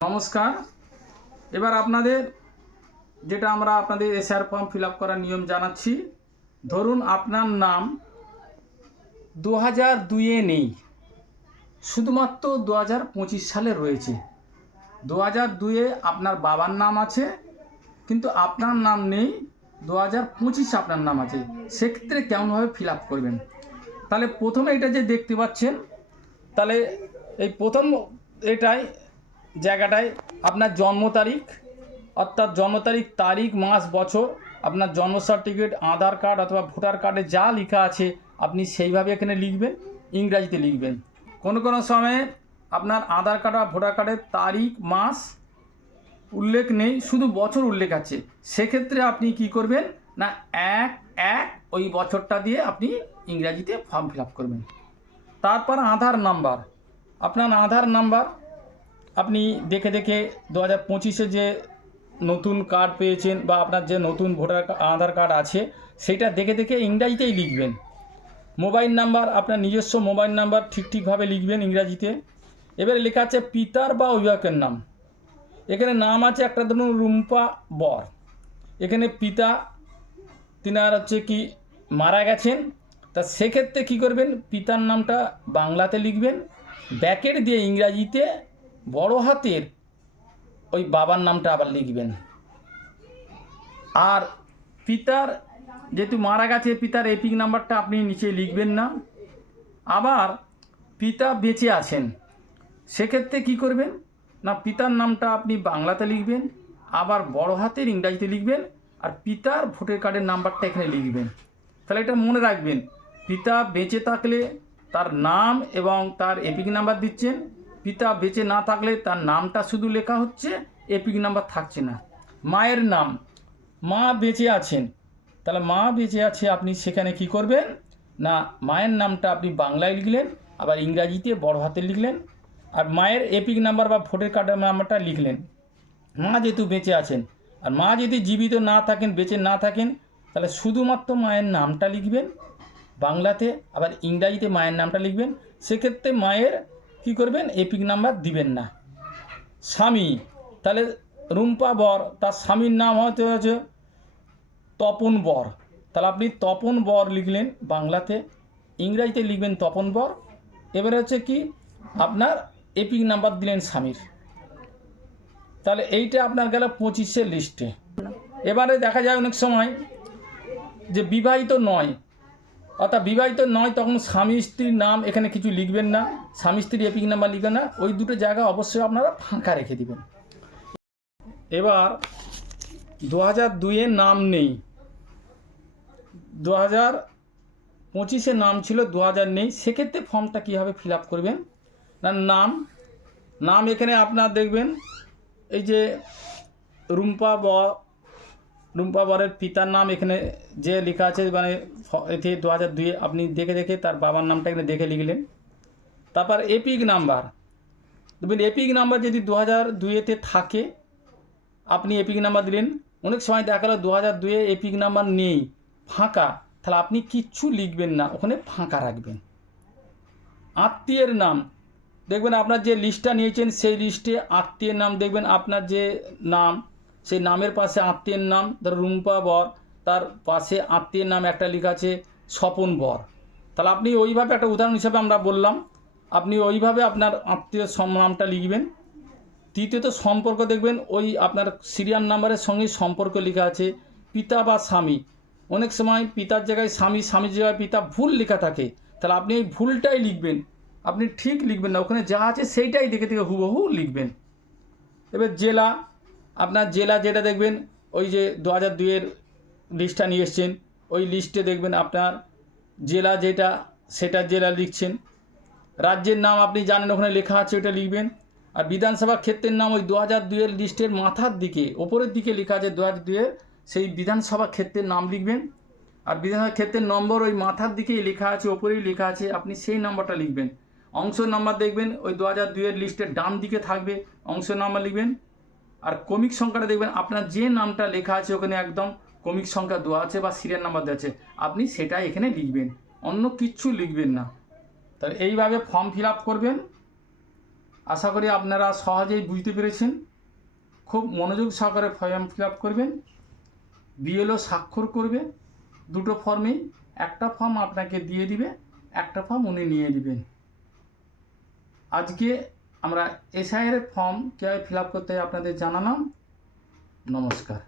নমস্কার। এবার আপনাদের যেটা আমরা আপনাদের এসআর ফর্ম ফিল আপ করার নিয়ম জানাচ্ছি। ধরুন আপনার নাম 2002-এ নেই, শুধুমাত্র 2025 সালে রয়েছে। 2002-এ আপনার বাবার নাম আছে, কিন্তু আপনার নাম নেই। 2025 আপনার নাম আছে। সেক্ষেত্রে কেমনভাবে ফিল আপ করবেন? তাহলে প্রথমে এটা যে দেখতে পাচ্ছেন, তাহলে এই প্রথম এটাই জায়গাটায় আপনার জন্ম তারিখ, অর্থাৎ জন্ম তারিখ, তারিখ, মাস, বছর, আপনার জন্ম সার্টিফিকেট, আধার কার্ড অথবা ভোটার কার্ডে যা লেখা আছে আপনি সেইভাবে এখানে লিখবেন, ইংরাজিতে লিখবেন। কোনো কোনো সময়ে আপনার আধার কার্ড বা ভোটার কার্ডের তারিখ, মাস উল্লেখ নেই, শুধু বছর উল্লেখ আছে। সেক্ষেত্রে আপনি কি করবেন না, 1-1 ওই বছরটা দিয়ে আপনি ইংরাজিতে ফর্ম ফিল আপ করবেন। তারপর আধার নাম্বার, আপনার আধার নাম্বার আপনি দেখে দেখে 2025-এ যে নতুন কার্ড পেয়েছেন বা আপনার যে নতুন ভোটার আধার কার্ড আছে সেইটা দেখে দেখে ইংরাজিতেই লিখবেন। মোবাইল নাম্বার, আপনার নিজস্ব মোবাইল নাম্বার ঠিকভাবে লিখবেন ইংরাজিতে। এবারে লেখা আছে পিতার বা অভিভাবকের নাম। এখানে নাম আছে একটা, ধরুন রুম্পা বর। এখানে পিতা তিনার কি মারা গেছেন, তা সেক্ষেত্রে কী করবেন, পিতার নামটা বাংলাতে লিখবেন, ব্র্যাকেট দিয়ে ইংরাজিতে বড় হাতের ওই বাবার নামটা আবার লিখবেন। আর পিতার যেহেতু মারা গেছে, পিতার এপিক নাম্বারটা আপনি নিচে লিখবেন না। আবার পিতা বেঁচে আছেন, সেক্ষেত্রে কি করবেন না, পিতার নামটা আপনি বাংলাতে লিখবেন, আবার বড় হাতের ইংরাজিতে লিখবেন, আর পিতার ভোটার কার্ডের নাম্বারটা এখানে লিখবেন। তাহলে এটা মনে রাখবেন, পিতা বেঁচে থাকলে তার নাম এবং তার এপিক নাম্বার দিচ্ছেন, পিতা বেঁচে না থাকলে তার নামটা শুধু লেখা হচ্ছে, এপিক নাম্বার থাকছে না। মায়ের নাম, মা বেঁচে আছেন, তাহলে মা বেঁচে আছে, আপনি সেখানে কি করবেন না, মায়ের নামটা আপনি বাংলায় লিখলেন, আবার ইংরাজিতে বড় হাতে লিখলেন, আর মায়ের এপিক নাম্বার বা ভোটার কার্ডের নাম্বারটা লিখলেন। মা যেহেতু বেঁচে আছেন, আর মা যদি জীবিত না থাকেন, বেঁচে না থাকেন, তাহলে শুধুমাত্র মায়ের নামটা লিখবেন বাংলাতে, আবার ইংরাজিতে মায়ের নামটা লিখবেন। সেক্ষেত্রে মায়ের কি করবেন, এপিক নাম্বার দিবেন না। স্বামী, তাহলে রুম্পা বর, তার স্বামীর নাম হতে হচ্ছে তপন বর, তাহলে আপনি তপন বর লিখলেন বাংলাতে, ইংরাজিতে লিখবেন তপন বর। এবারে কি আপনার এপিক নাম্বার দিলেন স্বামীর। তাহলে এইটা আপনার গেল 25-এর লিস্টে। এবারে দেখা যায় অনেক সময় যে বিবাহিত নয়, অর্থাৎ বিবাহিত নয়, তখন স্বামী স্ত্রীর নাম এখানে কিছু লিখবেন না, স্বামী স্ত্রীর এপিক নাম্বার লিখবেন না, ওই দুটো জায়গা অবশ্যই আপনারা ফাঁকা রেখে দিবেন। এবার 2002-এর নাম নেই, 2025-এ নাম ছিল, 2000 নেই, সেক্ষেত্রে ফর্মটা কীভাবে ফিল আপ করবেন না, নাম এখানে আপনার দেখবেন এই যে রুম্পা বরের পিতার নাম এখানে যে লেখা আছে, মানে এতে 2002-এ আপনি দেখে দেখে তার বাবার নামটা এখানে দেখে লিখলেন। তারপর এপিক নাম্বার দেখবেন, এপিক নাম্বার যদি 2002-এতে থাকে আপনি এপিক নাম্বার দিলেন। অনেক সময় দেখা গেল 2002-এ এপিক নাম্বার নেই, ফাঁকা, তাহলে আপনি কিচ্ছু লিখবেন না, ওখানে ফাঁকা রাখবেন। আত্মীয়ের নাম দেখবেন, আপনার যে লিস্টটা নিয়েছেন সেই লিস্টে আত্মীয়ের নাম দেখবেন, আপনার যে নাম সেই নামের পাশে আত্মীয়ের নাম, ধর রুম্পা বর, তার পাশে আত্মীয়ের নাম একটা লেখা আছে স্বপন বর। তাহলে আপনি ওইভাবে, একটা উদাহরণ হিসাবে আমরা বললাম, আপনি ওইভাবে আপনার আত্মীয় নামটা লিখবেন। তৃতীয়ত সম্পর্ক দেখবেন, ওই আপনার সিরিয়াল নাম্বারের সঙ্গে সম্পর্ক লেখা আছে, পিতা বা স্বামী। অনেক সময় পিতার জায়গায় স্বামী, স্বামীর জায়গায় পিতা ভুল লেখা থাকে, তাহলে আপনি এই ভুলটাই লিখবেন, আপনি ঠিক লিখবেন না, ওখানে যা আছে সেইটাই দেখে দেখে হুবহু লিখবেন। এবার জেলা, আপনার জেলা যেটা দেখবেন, ওই যে 2002-এর লিস্টটা নিয়ে এসছেন, ওই লিস্টে দেখবেন আপনার জেলা যেটা, সেটা জেলা লিখছেন। রাজ্যের নাম আপনি জানেন ওখানে লেখা আছে, ওটা লিখবেন। আর বিধানসভা ক্ষেত্রের নাম ওই 2002-এর লিস্টের মাথার দিকে, ওপরের দিকে লেখা আছে 2002-এর, সেই বিধানসভা ক্ষেত্রের নাম লিখবেন। আর বিধানসভা ক্ষেত্রের নম্বর ওই মাথার দিকেই লেখা আছে, ওপরেই লেখা আছে, আপনি সেই নাম্বারটা লিখবেন। অংশ নাম্বার দেখবেন ওই 2002-এর লিস্টের ডান দিকে থাকবে, অংশ নাম্বার লিখবেন। আর ক্রমিক সংখ্যাটা দেখবেন, আপনার যে নামটা লেখা আছে ওখানে একদম ক্রমিক সংখ্যা দেওয়া আছে বা সিরিয়াল নাম্বার দেওয়া আছে, আপনি সেটাই এখানে লিখবেন, অন্য কিচ্ছু লিখবেন না। তাহলে এইভাবে ফর্ম ফিল আপ করবেন। আশা করি আপনারা সহজেই বুঝতে পেরেছেন। খুব মনোযোগ সহকারে ফর্ম ফিল আপ করবেন। বিএলও স্বাক্ষর করবে দুটো ফর্মেই। একটা ফর্ম আপনাকে দিয়ে দিবে, একটা ফর্ম উনি নিয়ে নেবেন। আজকে আমরা এসআইআর ফর্ম কীভাবে ফিল আপ করতে হয় আপনাদের জানালাম। নমস্কার।